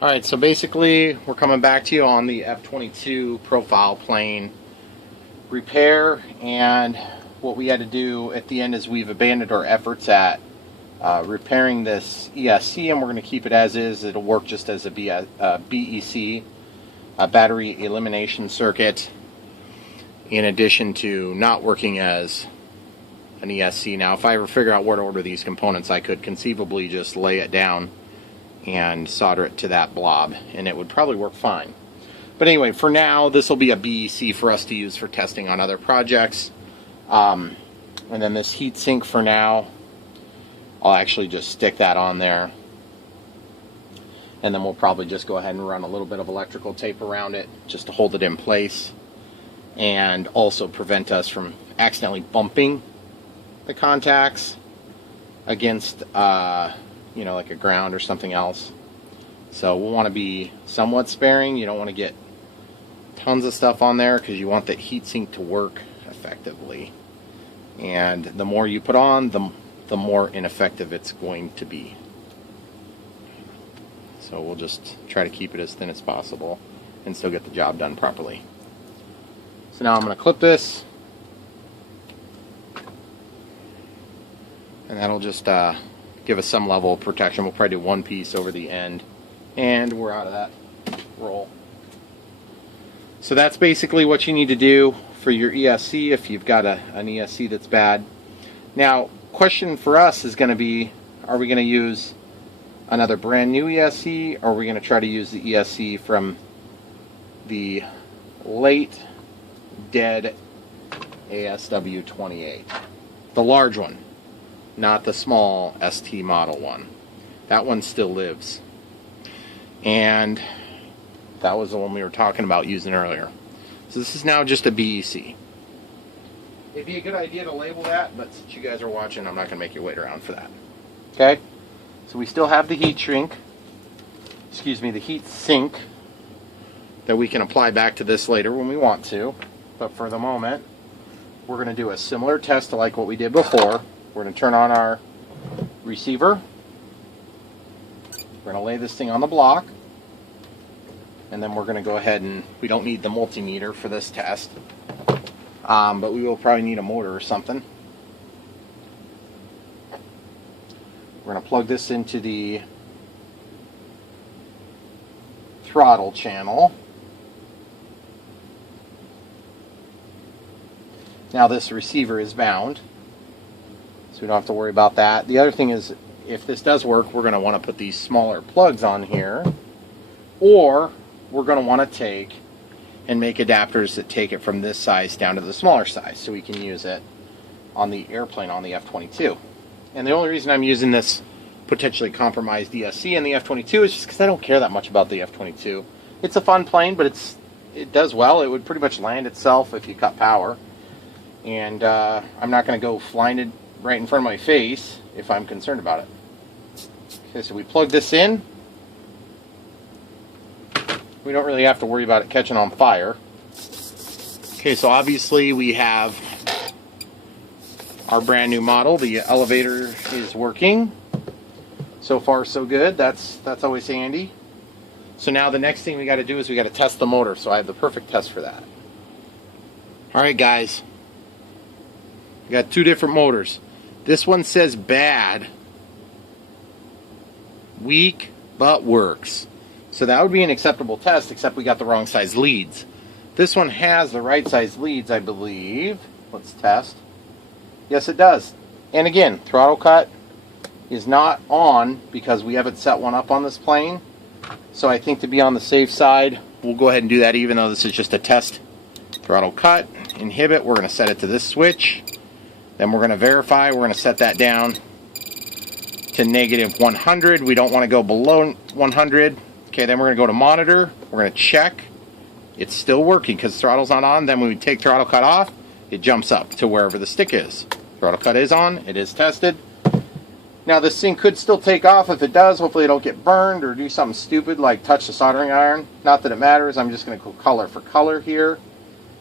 Alright, so basically we're coming back to you on the F-22 profile plane repair, and what we had to do at the end is we've abandoned our efforts at repairing this ESC, and we're going to keep it as is. It'll work just as a BEC, a battery elimination circuit, in addition to not working as an ESC. Now, if I ever figure out where to order these components, I could conceivably just lay it down and solder it to that blob, and it would probably work fine. But anyway, for now, this will be a BEC for us to use for testing on other projects. And then this heat sink for now, I'll actually just stick that on there. And then we'll probably just go ahead and run a little bit of electrical tape around it just to hold it in place, and also prevent us from accidentally bumping the contacts against like a ground or something else. So we'll want to be somewhat sparing. You don't want to get tons of stuff on there because you want that heatsink to work effectively. And the more you put on, the more ineffective it's going to be. So we'll just try to keep it as thin as possible and still get the job done properly. So now I'm going to clip this, and that'll just give us some level of protection. We'll probably do one piece over the end, and we're out of that roll. So that's basically what you need to do for your ESC if you've got an ESC that's bad. Now, question for us is going to be, are we going to use another brand new ESC, or are we going to try to use the ESC from the late dead ASW-28, the large one, not the small ST model one. That one still lives, and that was the one we were talking about using earlier. So this is now just a BEC. It'd be a good idea to label that, but since you guys are watching, I'm not going to make you wait around for that. Okay, so we still have the heat sink that we can apply back to this later when we want to, but for the moment we're going to do a similar test to like what we did before. We're going to turn on our receiver. We're going to lay this thing on the block, and then we're going to go ahead and, we don't need the multimeter for this test, but we will probably need a motor or something. We're going to plug this into the throttle channel. Now this receiver is bound, so we don't have to worry about that. The other thing is, if this does work, we're going to want to put these smaller plugs on here, or we're going to want to take and make adapters that take it from this size down to the smaller size so we can use it on the airplane on the F-22. And the only reason I'm using this potentially compromised ESC in the F-22 is just because I don't care that much about the F-22. It's a fun plane, but it does well. It would pretty much land itself if you cut power. And I'm not going to go flying it right in front of my face if I'm concerned about it. Okay, so we plug this in. We don't really have to worry about it catching on fire. Okay, so obviously we have our brand new model. The elevator is working. So far so good. That's always handy. So now the next thing we got to do is we got to test the motor. So I have the perfect test for that. Alright guys, we got two different motors. This one says bad, weak, but works. So that would be an acceptable test, except we got the wrong size leads. This one has the right size leads, I believe. Let's test. Yes, it does. And again, throttle cut is not on because we haven't set one up on this plane. So I think to be on the safe side, we'll go ahead and do that even though this is just a test. Throttle cut, inhibit, we're going to set it to this switch. Then we're going to verify, we're going to set that down to negative 100. We don't want to go below 100. Okay, then we're going to go to monitor. We're going to check. It's still working because throttle's not on. Then when we take throttle cut off, it jumps up to wherever the stick is. Throttle cut is on. It is tested. Now this thing could still take off. If it does, hopefully it don't get burned or do something stupid like touch the soldering iron. Not that it matters. I'm just going to go color for color here.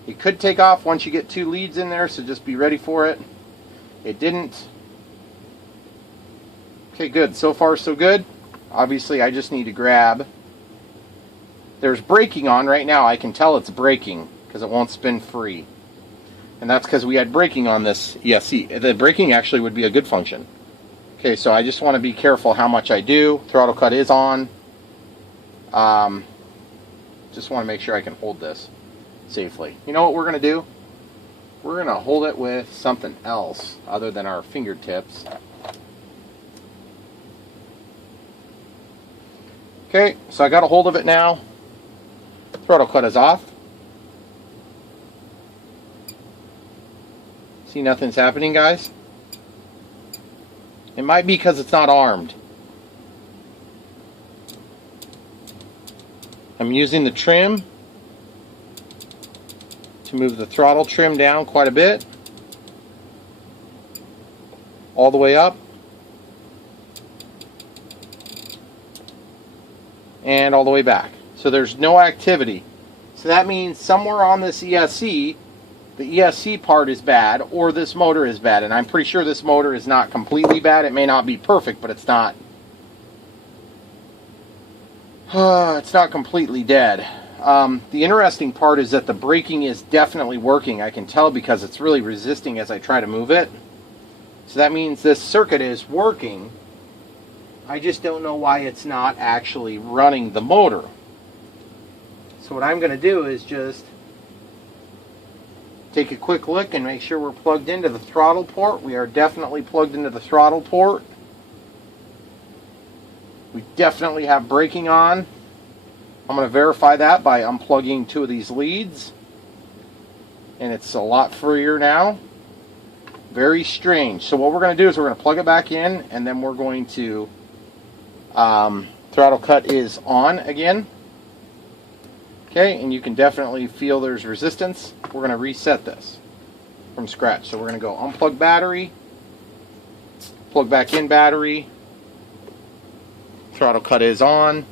It could take off once you get two leads in there, so just be ready for it. It didn't. Okay, good. So far, so good. Obviously, I just need to grab there's braking on right now. I can tell it's braking because it won't spin free. And that's because we had braking on this ESC. The braking actually would be a good function. Okay, so I just want to be careful how much I do. Throttle cut is on. Just want to make sure I can hold this safely. You know what we're going to do? We're going to hold it with something else other than our fingertips. Okay, so I got a hold of it now. Throttle cut is off. See, nothing's happening, guys. It might be because it's not armed. I'm using the trim to move the throttle trim down quite a bit. All the way up. And all the way back. So there's no activity. So that means somewhere on this ESC, the ESC part is bad, or this motor is bad. And I'm pretty sure this motor is not completely bad. It may not be perfect, but it's not completely dead. The interesting part is that the braking is definitely working. I can tell because it's really resisting as I try to move it. So that means this circuit is working. I just don't know why it's not actually running the motor. So what I'm going to do is just take a quick look and make sure we're plugged into the throttle port. We are definitely plugged into the throttle port. We definitely have braking on. I'm going to verify that by unplugging two of these leads. And it's a lot freer now. Very strange. So what we're going to do is we're going to plug it back in, and then we're going to throttle cut is on again. Okay, and you can definitely feel there's resistance. We're going to reset this from scratch. So we're going to go unplug battery, plug back in battery, throttle cut is on,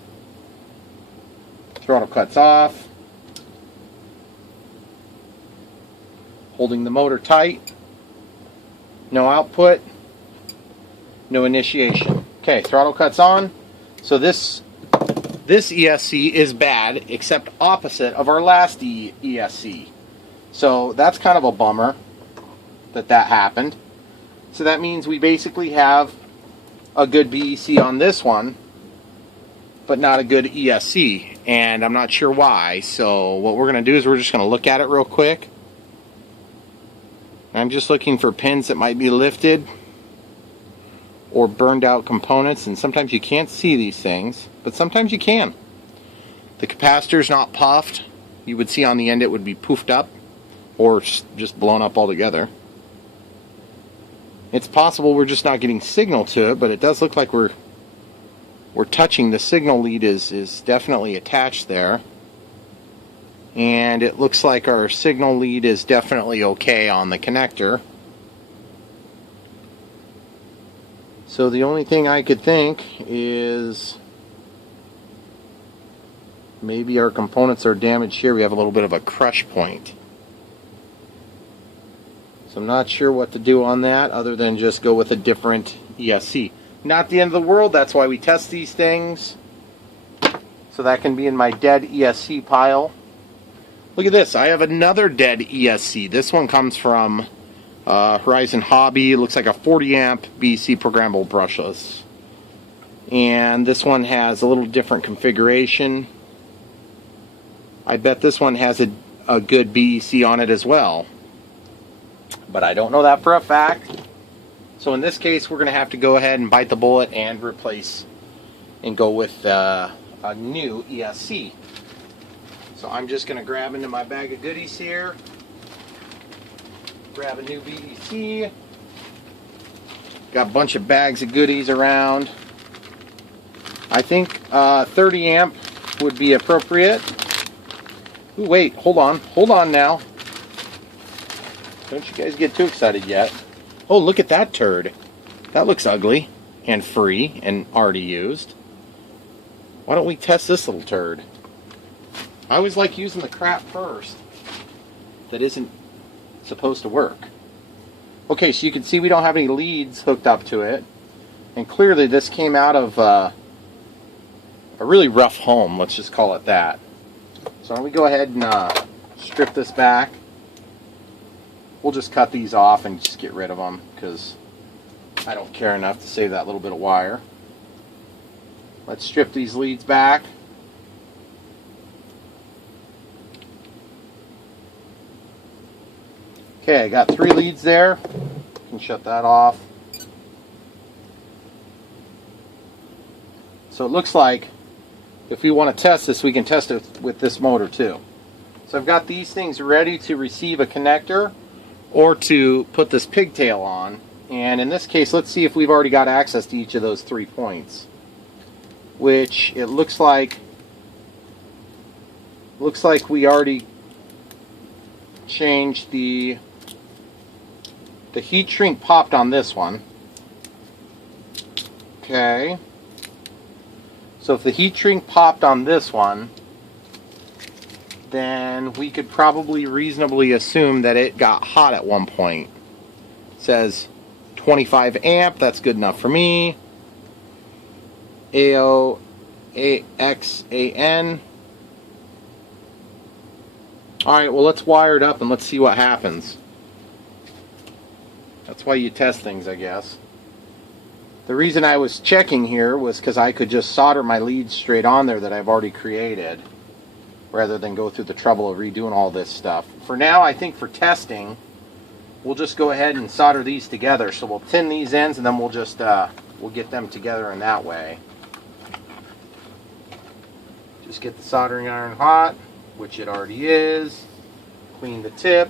throttle cut's off, holding the motor tight, no output, no initiation. Okay, throttle cut's on. So this ESC is bad, except opposite of our last ESC. So that's kind of a bummer that happened. So that means we basically have a good BEC on this one, but not a good ESC. And I'm not sure why. So what we're going to do is we're just going to look at it real quick. I'm just looking for pins that might be lifted or burned out components, and sometimes you can't see these things, but sometimes you can. The capacitor's not puffed. You would see on the end it would be poofed up or just blown up altogether. It's possible we're just not getting signal to it, but it does look like we're touching. The signal lead is definitely attached there, and it looks like our signal lead is definitely okay on the connector. So the only thing I could think is maybe our components are damaged here. We have a little bit of a crush point. So I'm not sure what to do on that other than just go with a different ESC. Not the end of the world. That's why we test these things. So that can be in my dead ESC pile. Look at this. I have another dead ESC. This one comes from Horizon Hobby. It looks like a 40 amp BC programmable brushless, and this one has a little different configuration. I bet this one has a good BEC on it as well, but I don't know that for a fact. So in this case we're going to have to go ahead and bite the bullet and replace and go with a new ESC. So I'm just going to grab into my bag of goodies here. Grab a new BEC. Got a bunch of bags of goodies around. I think 30 amp would be appropriate. Ooh, wait, hold on now. Don't you guys get too excited yet. Oh, look at that turd. That looks ugly and free and already used. Why don't we test this little turd? I always like using the crap first that isn't supposed to work. Okay, so you can see we don't have any leads hooked up to it, and clearly this came out of a really rough home, let's just call it that. So why don't we go ahead and strip this back. We'll just cut these off and just get rid of them because I don't care enough to save that little bit of wire. Let's strip these leads back. Okay, I got 3 leads there. You can shut that off. So it looks like if we want to test this, we can test it with this motor too. So I've got these things ready to receive a connector or to put this pigtail on. And in this case, let's see if we've already got access to each of those 3 points. Which it looks like we already changed the heat shrink popped on this one. Okay. So if the heat shrink popped on this one, then we could probably reasonably assume that it got hot at one point. It says 25 amp, that's good enough for me. AOXAN. Alright, well let's wire it up and let's see what happens. That's why you test things, I guess. The reason I was checking here was because I could just solder my leads straight on there that I've already created, rather than go through the trouble of redoing all this stuff. For now, I think for testing, we'll just go ahead and solder these together. So we'll tin these ends and then we'll just we'll get them together in that way. Just get the soldering iron hot, which it already is. Clean the tip.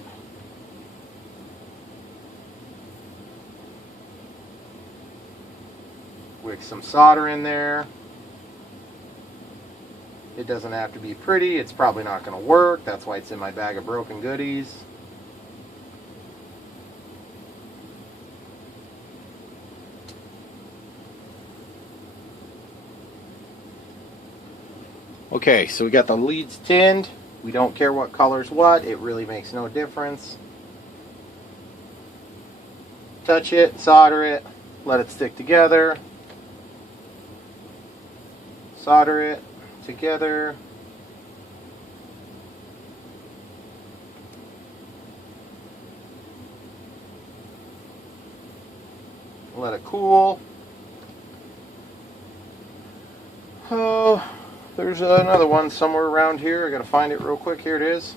Wick some solder in there. It doesn't have to be pretty. It's probably not going to work. That's why it's in my bag of broken goodies. Okay, so we got the leads tinned. We don't care what color's what. It really makes no difference. Touch it, solder it, let it stick together. Solder it together. Let it cool. Oh, there's another one somewhere around here. I gotta find it real quick. Here it is.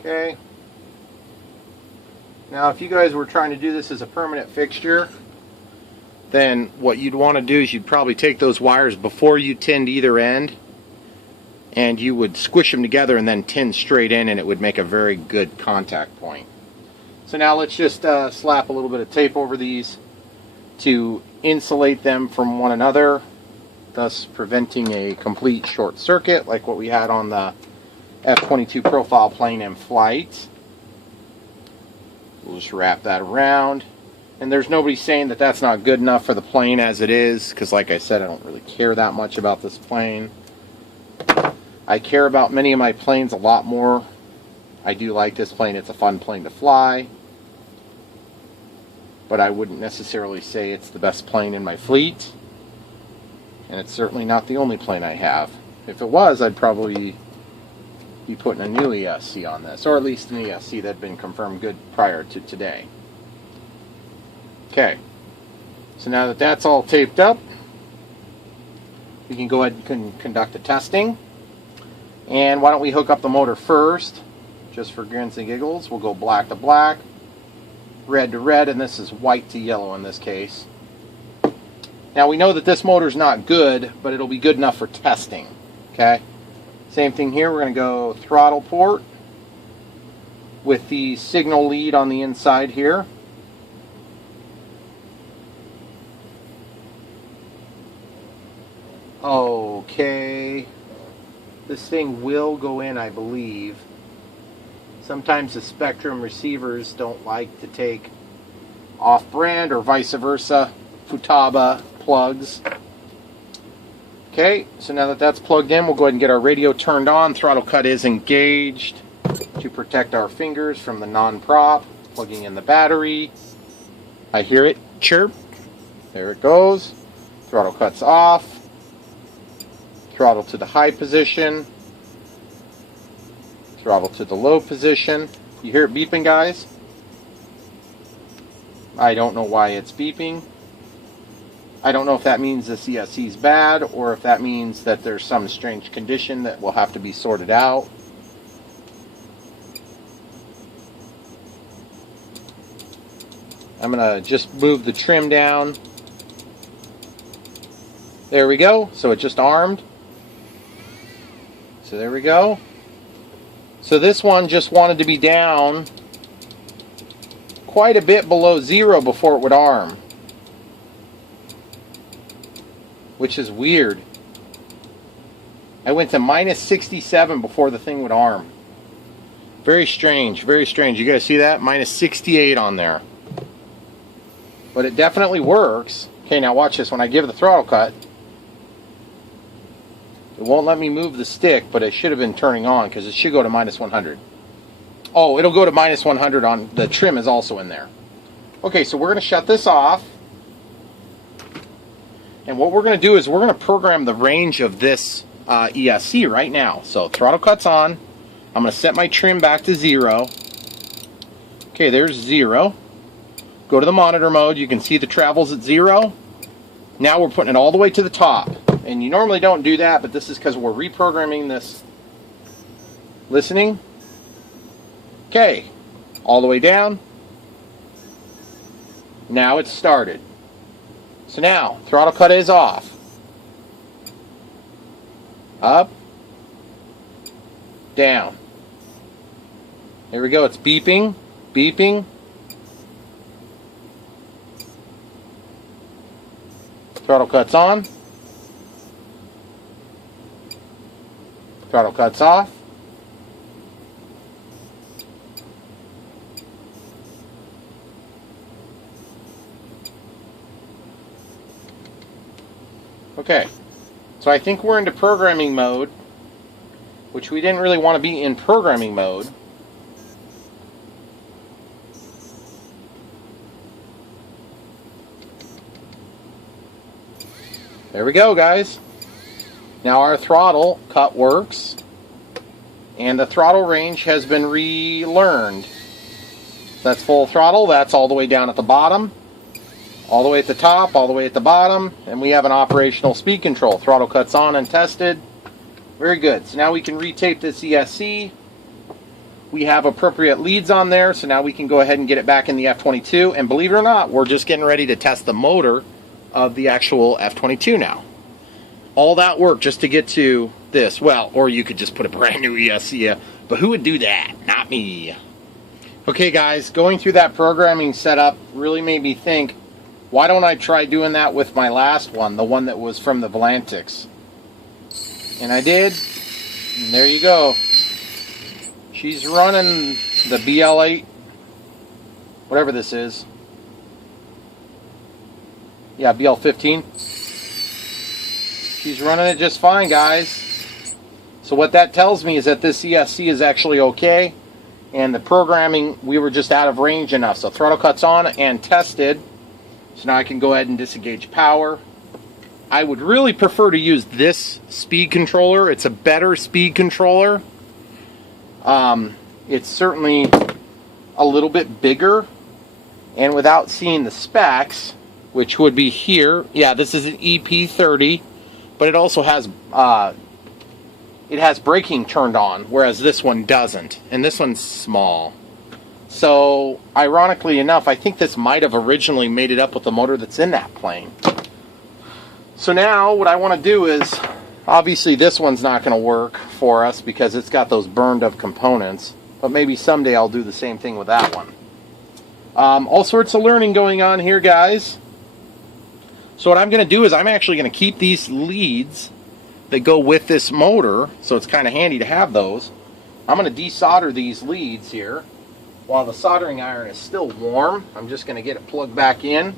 Okay. Now if you guys were trying to do this as a permanent fixture, then what you'd want to do is you'd probably take those wires before you tinned either end and you would squish them together and then tin straight in, and it would make a very good contact point. So now let's just slap a little bit of tape over these to insulate them from one another, thus preventing a complete short circuit like what we had on the F-22 profile plane in flight. We'll just wrap that around. And there's nobody saying that that's not good enough for the plane as it is, because like I said, I don't really care that much about this plane. I care about many of my planes a lot more. I do like this plane. It's a fun plane to fly. But I wouldn't necessarily say it's the best plane in my fleet. And it's certainly not the only plane I have. If it was, I'd probably be putting a new ESC on this, or at least an ESC that had been confirmed good prior to today. Okay, so now that that's all taped up, we can go ahead and conduct the testing. And why don't we hook up the motor first, just for grins and giggles. We'll go black to black, red to red, and this is white to yellow in this case. Now we know that this motor's not good, but it'll be good enough for testing. Okay. Same thing here, we're going to go throttle port with the signal lead on the inside here. Okay, this thing will go in, I believe. Sometimes the Spectrum receivers don't like to take off-brand or vice versa Futaba plugs. Okay, so now that that's plugged in, we'll go ahead and get our radio turned on. Throttle cut is engaged to protect our fingers from the non-prop. Plugging in the battery. I hear it chirp. There it goes. Throttle cuts off. Throttle to the high position. Throttle to the low position. You hear it beeping, guys? I don't know why it's beeping. I don't know if that means the ESC is bad or if that means that there's some strange condition that will have to be sorted out. I'm going to just move the trim down. There we go. So it just armed. So there we go. So this one just wanted to be down quite a bit below 0 before it would arm, which is weird. I went to minus 67 before the thing would arm. Very strange, very strange. You guys see that? Minus 68 on there. But it definitely works. Okay, now watch this. When I give the throttle cut, it won't let me move the stick, but it should have been turning on because it should go to minus 100. Oh, it'll go to minus 100 on the trim is also in there. Okay, so we're going to shut this off. And what we're going to do is we're going to program the range of this ESC right now. So throttle cut's on. I'm going to set my trim back to 0. Okay, there's 0. Go to the monitor mode. You can see the travel's at 0. Now we're putting it all the way to the top. And you normally don't do that, but this is because we're reprogramming this. Listening. Okay, all the way down. Now it's started. So now, throttle cut is off. Up. Down. There we go, it's beeping, beeping. Throttle cut's on. Throttle cut's off. Okay, so I think we're into programming mode, which we didn't really want to be in programming mode. There we go, guys. Now our throttle cut works, and the throttle range has been relearned. That's full throttle, that's all the way down at the bottom. All the way at the top, all the way at the bottom, and we have an operational speed control. Throttle cuts on and tested. Very good. So now we can retape this ESC. We have appropriate leads on there, so now we can go ahead and get it back in the F-22. And believe it or not, we're just getting ready to test the motor of the actual F-22 now. All that work just to get to this. Well, or you could just put a brand new ESC, but who would do that? Not me. Okay, guys, going through that programming setup really made me think, why don't I try doing that with my last one, the one that was from the Volantics? And I did, and there you go. She's running the BL8, whatever this is. Yeah, BL15. She's running it just fine, guys. So what that tells me is that this ESC is actually okay, and the programming, we were just out of range enough. So throttle cuts on and tested. So now I can go ahead and disengage power. I would really prefer to use this speed controller. It's a better speed controller. It's certainly a little bit bigger. And without seeing the specs, which would be here. Yeah, this is an EP30. But it also has braking turned on, whereas this one doesn't. And this one's small. So, ironically enough, I think this might have originally made it up with the motor that's in that plane. So now, what I want to do is, obviously this one's not going to work for us because it's got those burned up components. But maybe someday I'll do the same thing with that one. All sorts of learning going on here, guys. So what I'm going to do is I'm actually going to keep these leads that go with this motor, so it's kind of handy to have those. I'm going to desolder these leads here. While the soldering iron is still warm, I'm just going to get it plugged back in. And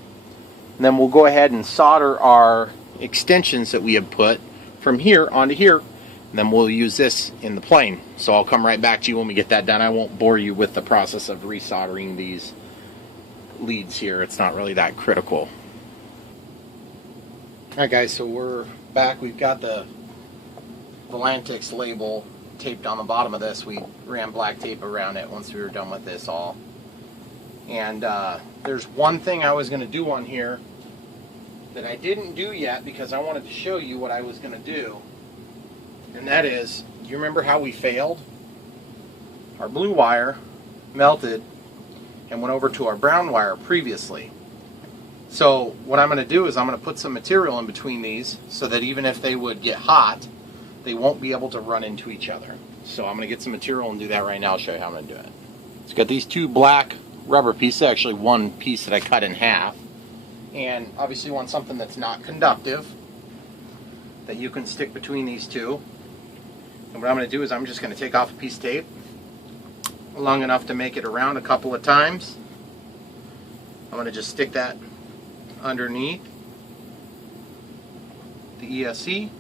then we'll go ahead and solder our extensions that we have put from here onto here, and then we'll use this in the plane. So I'll come right back to you when we get that done. I won't bore you with the process of resoldering these leads here. It's not really that critical. Alright guys, so we're back. We've got the Volantix label taped on the bottom of this. We ran black tape around it once we were done with this all. And there's one thing I was going to do on here that I didn't do yet because I wanted to show you what I was going to do. And that is, do you remember how we failed? Our blue wire melted and went over to our brown wire previously. So what I'm going to do is I'm going to put some material in between these so that even if they would get hot, they won't be able to run into each other. So I'm going to get some material and do that right now. I'll show you how I'm going to do it. It's got these two black rubber pieces, actually one piece that I cut in half. And obviously you want something that's not conductive that you can stick between these two. And what I'm going to do is I'm just going to take off a piece of tape long enough to make it around a couple of times. I'm going to just stick that underneath the ESC.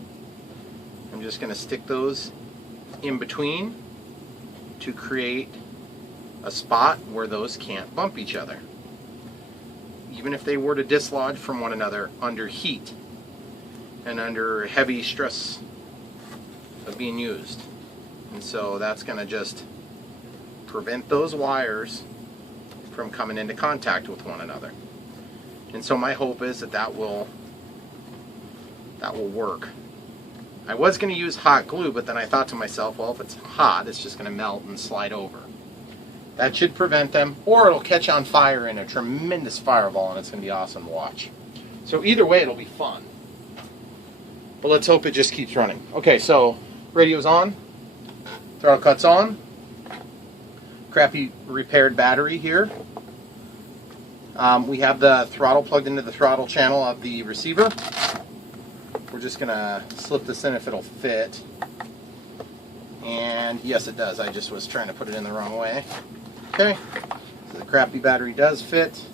I'm just going to stick those in between to create a spot where those can't bump each other, even if they were to dislodge from one another under heat and under heavy stress of being used. And so that's going to just prevent those wires from coming into contact with one another. And so my hope is that that will work. I was going to use hot glue, but then I thought to myself, well, if it's hot, it's just going to melt and slide over. That should prevent them, or it'll catch on fire in a tremendous fireball, and it's going to be awesome to watch. So either way, it'll be fun. But let's hope it just keeps running. Okay, so radio's on, throttle cut's on, crappy repaired battery here. We have the throttle plugged into the throttle channel of the receiver. We're just going to slip this in if it'll fit. And yes, it does. I just was trying to put it in the wrong way. Okay, so the crappy battery does fit.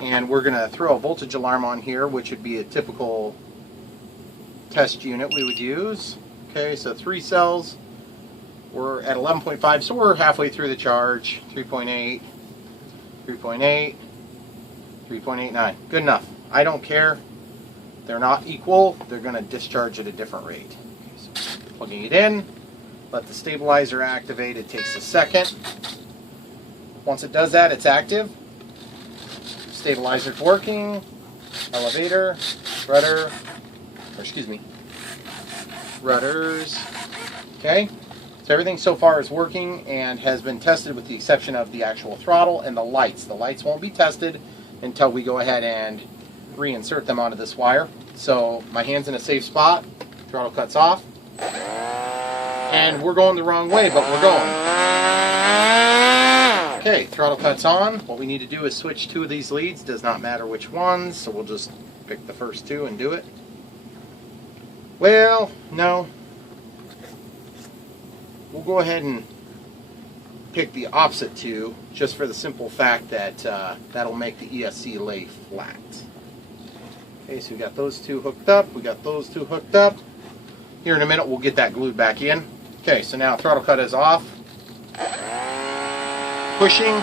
And we're going to throw a voltage alarm on here, which would be a typical test unit we would use. Okay, so 3 cells. We're at 11.5, so we're halfway through the charge. 3.8, 3.8, 3.89. Good enough. I don't care. They're not equal. They're going to discharge at a different rate. Okay, so plugging it in. Let the stabilizer activate. It takes a second. Once it does that, it's active. Stabilizer's working. Elevator, rudder, rudders. Okay, so everything so far is working and has been tested with the exception of the actual throttle and the lights. The lights won't be tested until we go ahead and reinsert them onto this wire. So my hand's in a safe spot. Throttle cuts off. And we're going the wrong way, but we're going. Okay, throttle cuts on. What we need to do is switch 2 of these leads. Does not matter which ones, so we'll just pick the first 2 and do it. Well, no. We'll go ahead and pick the opposite 2, just for the simple fact that that'll make the ESC lay flat. Okay, so we got those 2 hooked up. We got those 2 hooked up. Here in a minute, we'll get that glued back in. Okay, so now throttle cut is off. Pushing.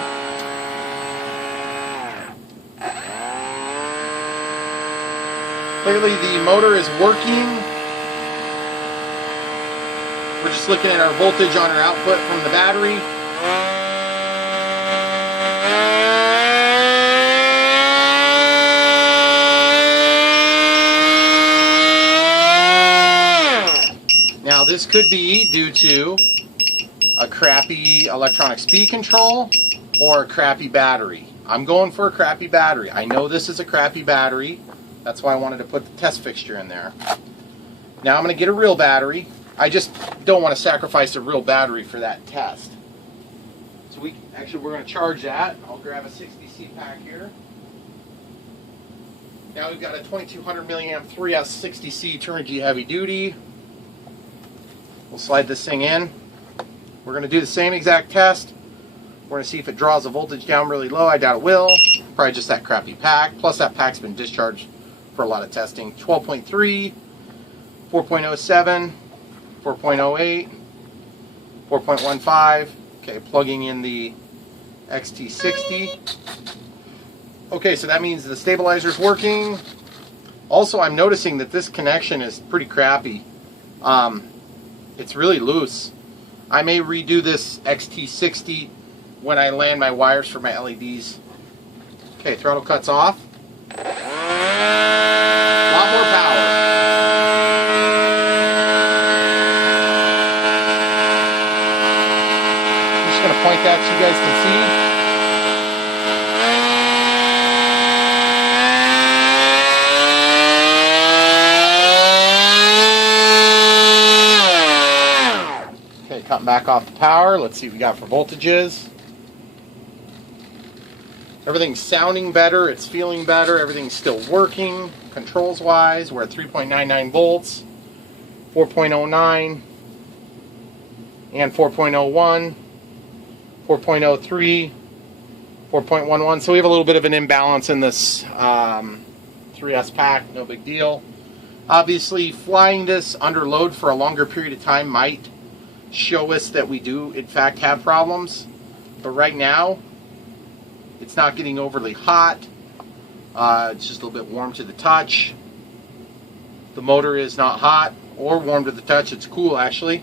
Clearly the motor is working. We're just looking at our voltage on our output from the battery. Now this could be due to a crappy electronic speed control or a crappy battery. I'm going for a crappy battery. I know this is a crappy battery. That's why I wanted to put the test fixture in there. Now I'm going to get a real battery. I just don't want to sacrifice a real battery for that test. So we're going to charge that. I'll grab a 60C pack here. Now we've got a 2200 milliamp 3S 60C turnkey heavy duty. We'll slide this thing in. We're going to do the same exact test. We're going to see if it draws the voltage down really low. I doubt it will. Probably just that crappy pack. Plus that pack's been discharged for a lot of testing. 12.3, 4.07, 4.08, 4.15. Okay, plugging in the XT60. Okay, so that means the stabilizer's working. Also, I'm noticing that this connection is pretty crappy. It's really loose. I may redo this XT60 when I land my wires for my LEDs. Okay, throttle cuts off. A lot more power. I'm just going to point that so you guys can see. Cutting back off the power. Let's see what we got for voltages. Everything's sounding better. It's feeling better. Everything's still working. Controls wise, we're at 3.99 volts, 4.09, and 4.01, 4.03, 4.11. So we have a little bit of an imbalance in this 3S pack. No big deal. Obviously, flying this under load for a longer period of time might show us that we do in fact have problems, but right now it's not getting overly hot. It's just a little bit warm to the touch. The motor is not hot or warm to the touch. It's cool actually.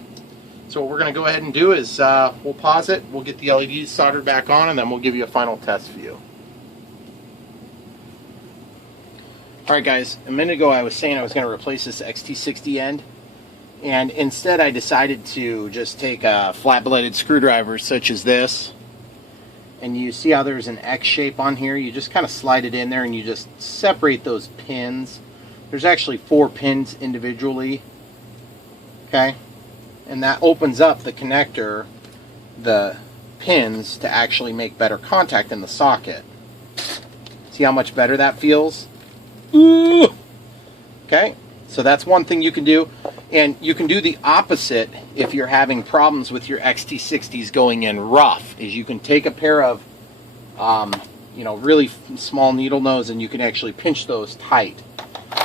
So what we're going to go ahead and do is we'll pause it, we'll get the LEDs soldered back on, and then we'll give you a final test view. Alright guys, a minute ago I was saying I was going to replace this XT60 end. And instead I decided to just take a flat-bladed screwdriver such as this, and you see how there's an X shape on here. You just kind of slide it in there and you just separate those pins. There's actually 4 pins individually, okay, and that opens up the connector, the pins, to actually make better contact in the socket. See how much better that feels? Ooh! Okay, so that's one thing you can do. And you can do the opposite if you're having problems with your XT60s going in rough. Is you can take a pair of, really small needle nose, and you can actually pinch those tight,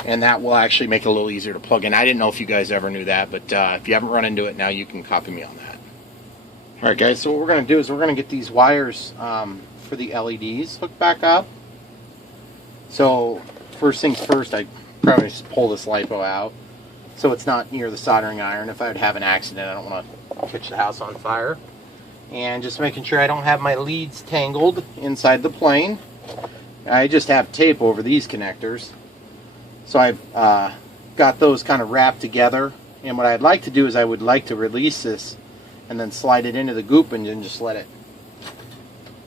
and that will actually make it a little easier to plug in. I didn't know if you guys ever knew that, but if you haven't run into it now, you can copy me on that. All right, guys. So what we're going to do is we're going to get these wires for the LEDs hooked back up. So first things first, I probably just pull this LiPo out, so it's not near the soldering iron. If I would have an accident, I don't want to catch the house on fire. And just making sure I don't have my leads tangled inside the plane. I just have tape over these connectors. So I've got those kind of wrapped together. And what I'd like to do is I would like to release this and then slide it into the goop and then just let it.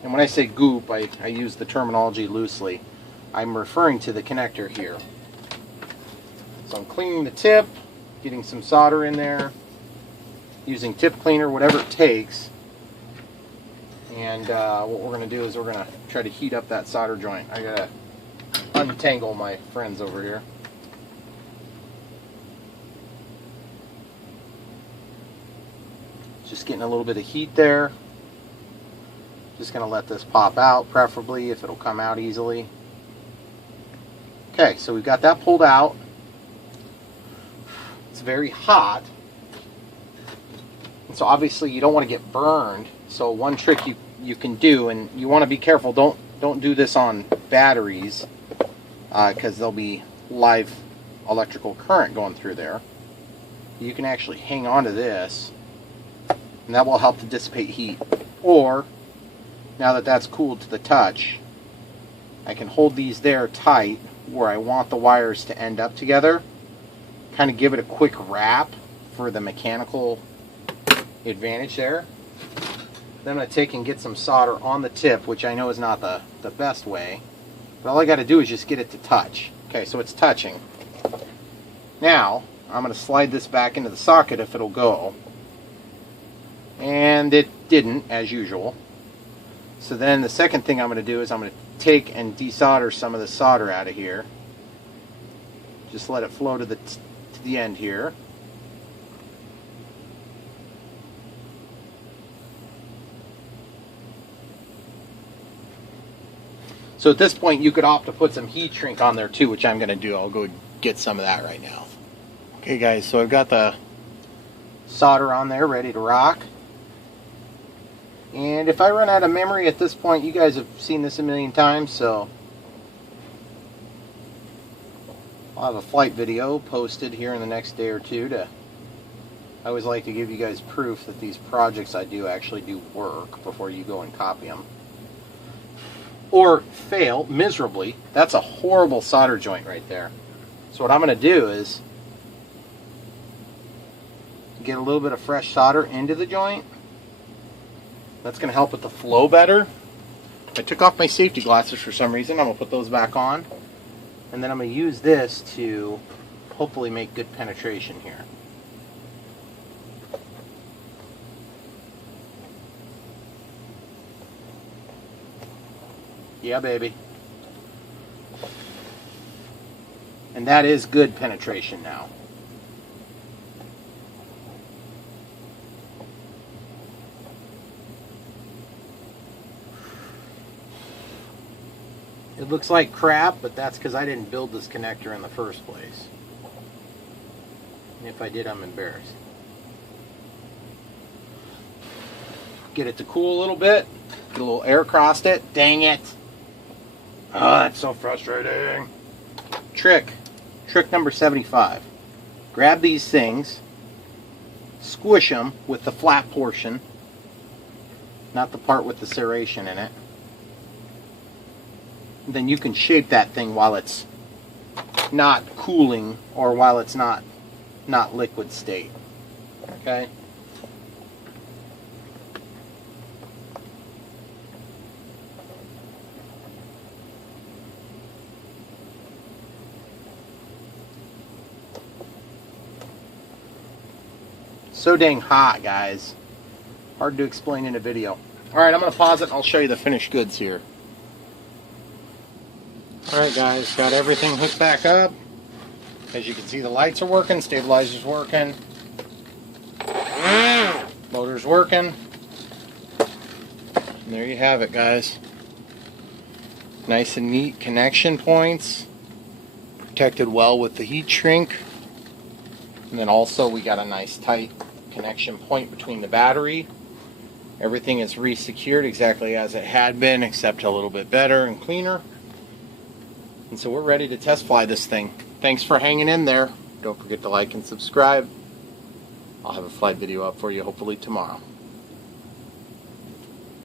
And when I say goop, I use the terminology loosely. I'm referring to the connector here. So I'm cleaning the tip, getting some solder in there, using tip cleaner, whatever it takes. And what we're going to do is we're going to try to heat up that solder joint. I got to untangle my friends over here. Just getting a little bit of heat there. Just going to let this pop out, preferably if it'll come out easily. Okay, so we've got that pulled out. It's very hot, and so obviously you don't want to get burned. So one trick you can do, and you want to be careful, don't do this on batteries, because there'll be live electrical current going through there. You can actually hang on to this, and that will help to dissipate heat. Or, now that that's cooled to the touch, I can hold these there tight where I want the wires to end up together. Kind of give it a quick wrap for the mechanical advantage there. Then I'm going to take and get some solder on the tip, which I know is not the best way, but all I got to do is just get it to touch. Okay, so it's touching. Now I'm going to slide this back into the socket if it'll go, and it didn't, as usual. So then the second thing I'm going to do is I'm going to take and desolder some of the solder out of here. Just let it flow to the end here. So at this point you could opt to put some heat shrink on there too, which I'm going to do. I'll go get some of that right now. Okay guys, so I've got the solder on there ready to rock. And if I run out of memory at this point, you guys have seen this a million times, so I'll have a flight video posted here in the next day or two. I always like to give you guys proof that these projects I do actually do work before you go and copy them. Or fail miserably. That's a horrible solder joint right there. So what I'm going to do is get a little bit of fresh solder into the joint. That's going to help with the flow better. I took off my safety glasses for some reason. I'm going to put those back on. And then I'm going to use this to hopefully make good penetration here. Yeah, baby. And that is good penetration now. It looks like crap, but that's because I didn't build this connector in the first place. And if I did, I'm embarrassed. Get it to cool a little bit. Get a little air across it. Dang it. Oh, that's so frustrating. Trick number 75. Grab these things, squish them with the flat portion, not the part with the serration in it. Then you can shape that thing while it's not cooling or while it's not liquid state. Okay? So dang hot, guys. Hard to explain in a video. Alright, I'm going to pause it and I'll show you the finished goods here. Alright guys, got everything hooked back up. As you can see, the lights are working, stabilizer's working, motor's working. And there you have it, guys. Nice and neat connection points. Protected well with the heat shrink. And then also we got a nice tight connection point between the battery. Everything is re-secured exactly as it had been, except a little bit better and cleaner. And so we're ready to test fly this thing. Thanks for hanging in there. Don't forget to like and subscribe. I'll have a flight video up for you hopefully tomorrow.